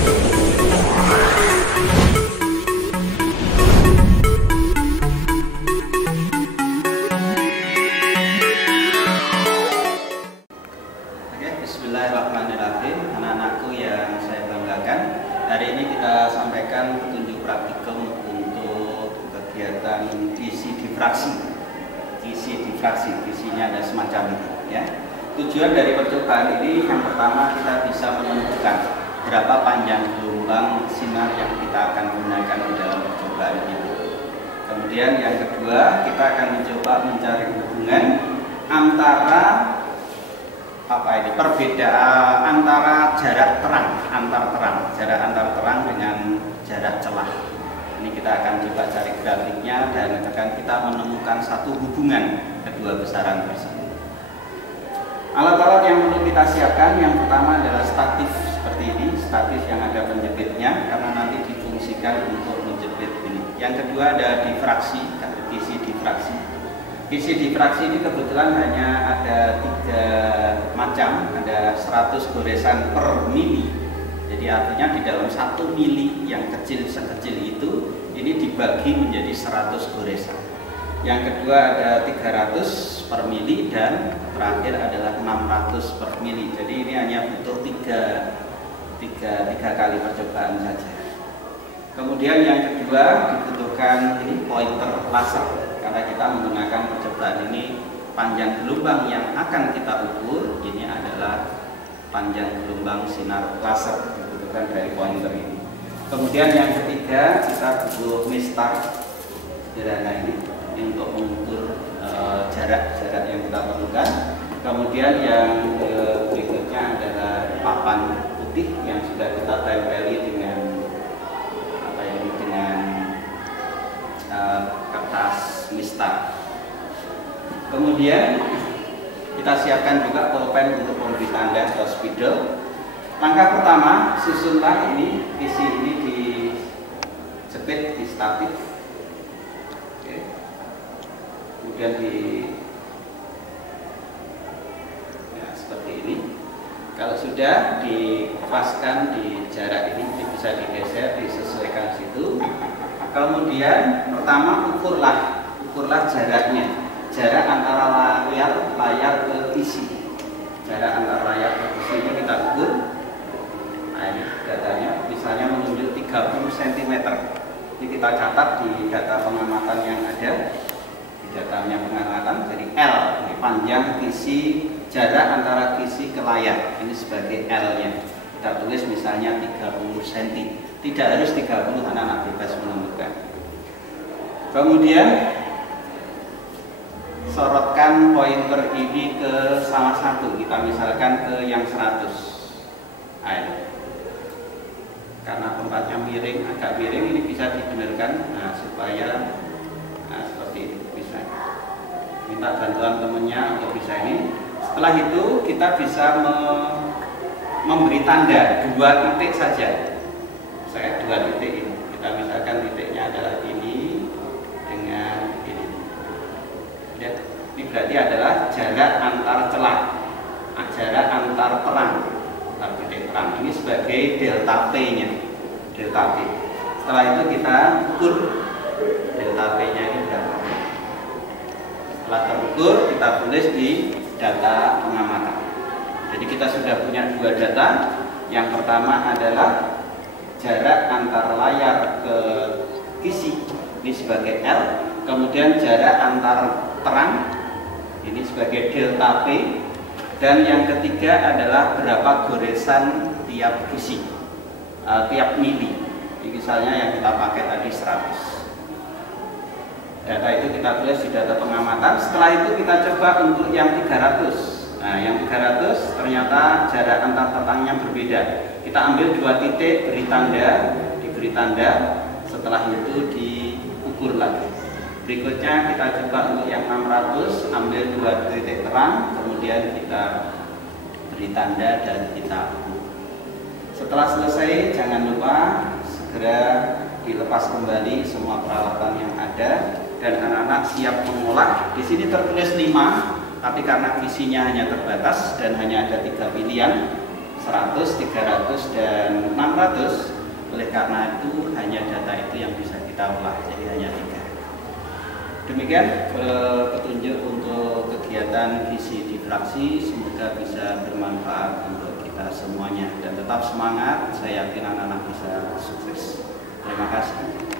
Bismillahirrahmanirrahim. Anak-anakku yang saya banggakan, hari ini kita sampaikan petunjuk praktikum untuk kegiatan visi difraksi. Visinya ada semacam ini ya. Tujuan dari percobaan ini yang pertama, kita bisa menentukan berapa panjang gelombang sinar yang kita akan gunakan di dalam percobaan ini. Kemudian yang kedua, kita akan mencoba mencari hubungan antara perbedaan antara jarak antar terang dengan jarak celah. Ini kita akan coba cari grafiknya dan akan kita menemukan satu hubungan kedua besaran tersebut. Alat-alat yang perlu kita siapkan, yang pertama adalah statif seperti ini, statif yang ada penjepitnya karena nanti difungsikan untuk menjepit ini. Yang kedua ada difraksi, visi difraksi. Visi difraksi ini kebetulan hanya ada 3 macam, ada 100 goresan per mili. Jadi artinya di dalam 1 mili yang sekecil itu, ini dibagi menjadi 100 goresan. Yang kedua ada 300 per mili dan terakhir adalah 600 per mili. Jadi ini hanya butuh 3 kali percobaan saja. Kemudian yang kedua dibutuhkan ini pointer laser. Karena kita menggunakan percobaan ini, panjang gelombang yang akan kita ukur ini adalah panjang gelombang sinar laser dibutuhkan dari pointer ini. Kemudian yang ketiga, kita butuh mistar sederhana ini untuk mengukur jarak yang kita perlukan. Kemudian yang berikutnya adalah papan putih yang sudah kita tempeli dengan kertas mistar. Kemudian kita siapkan juga pulpen untuk memberi tanda atau spidol. Langkah pertama, susunlah ini visi ini dijepit di statif. Oke. Kemudian seperti ini. Kalau sudah dipaskan di jarak ini, bisa digeser, disesuaikan situ. Kemudian pertama ukurlah jaraknya, jarak antara layar ke isi. Jarak antara layar ke isi ini kita ukur. Nah ini datanya, misalnya menunjuk 30 cm. Ini kita catat di data pengamatan yang ada, di datanya pengamatan. Jadi L, ini panjang kisi, jarak antara kisi ke layar. Ini sebagai L-nya. Kita tulis misalnya 30 cm. Tidak harus 30, anak-anak bebas menentukan. Kemudian sorotkan pointer ini ke salah satu. Kita misalkan ke yang 100. Nah, karena tempatnya miring, agak miring, ini bisa dibenarkan. Nah, supaya seperti ini bisa. Minta bantuan temennya untuk bisa ini. Setelah itu kita bisa memberi tanda 2 titik saja. Saya 2 titik ini. Kita misalkan titiknya adalah ini dengan ini. Lihat, ini berarti adalah jarak antar celah, jarak antar terang, antar titik terang. Ini sebagai delta P-nya, delta P. Setelah itu kita ukur delta P-nya ini berapa. Setelah terukur, kita tulis di data pengamatan. Jadi kita sudah punya 2 data. Yang pertama adalah jarak antar layar ke kisi, ini sebagai L. Kemudian jarak antar terang, ini sebagai delta P. Dan yang ketiga adalah berapa goresan tiap kisi, tiap mili. Ini misalnya yang kita pakai tadi 100. Data itu kita tulis di data pengamatan. Setelah itu kita coba untuk yang 300. Nah, yang 300 ternyata jarak antar terangnya berbeda. Kita ambil 2 titik, diberi tanda, setelah itu diukur lagi. Berikutnya kita coba untuk yang 600, ambil 2 titik terang, kemudian kita beri tanda dan kita ukur. Setelah selesai, jangan lupa segera dilepas kembali semua peralatan yang ada dan anak-anak siap mengolah. Di sini tertulis 5, tapi karena visinya hanya terbatas dan hanya ada 3 pilihan, 100, 300, dan 600. Oleh karena itu hanya data itu yang bisa kita olah, jadi hanya 3. Demikian petunjuk untuk kegiatan visi di fraksi, semoga bisa bermanfaat untuk kita semuanya dan tetap semangat. Saya yakin anak-anak bisa sukses. Terima kasih.